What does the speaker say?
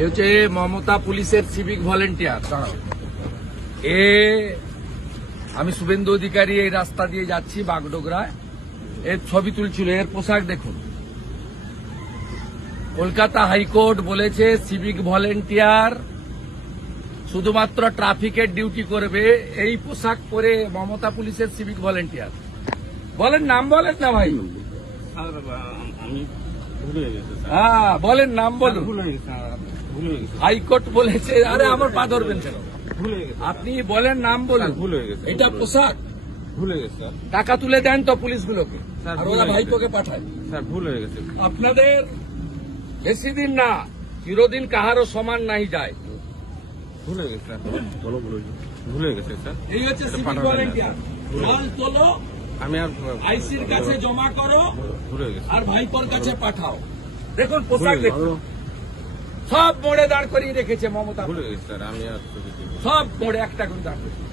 এ হচ্ছে মমতা পুলিশের civic volunteer. আমি শুভেন্দু অধিকারী এই রাস্তা দিয়ে যাচ্ছি বাগডোগরায়, এর ছবি তুলছিল। এর পোশাক দেখুন। কলকাতা হাইকোর্ট বলেছে সিভিক ভলেন্টিয়ার শুধুমাত্র ট্রাফিকের ডিউটি করবে। এই পোশাক পরে মমতা পুলিশের সিভিক ভলেন্টিয়ার। বলেন নাম, বলেন না ভাই। হ্যাঁ বলেন নাম বলুন। হাইকোর্ট বলেছে। আরে আমার পা ধরবেন কেন? আপনি বলেন নাম বলুন। এটা পোশাক ভুলে গেছে স্যার। টাকা তুলে দেন তো পুলিশগুলোকে, আর ওরা ভাইপোকে পাঠায়। স্যার ভুল হয়ে গেছে। আপনাদের বেশি দিন না, চিরদিন কাহারও সমান নাই যায়। ভুলে গেছে স্যার। ভুলে গেছে স্যার। এই হচ্ছে সিভিক ভলেন্টিয়ার। মাল তোলো, আমি আর আইসির কাছে জমা করো, ভুলে গেছি। আর ভাইপোর কাছে পাঠাও। দেখুন পোশাক দেখুন, সব মোড়ে দাঁড় করিয়ে রেখেছে মমতা। ভুলে গেছি স্যার। আমি আর সব মোড়ে একটা করে দাঁড় করিয়ে।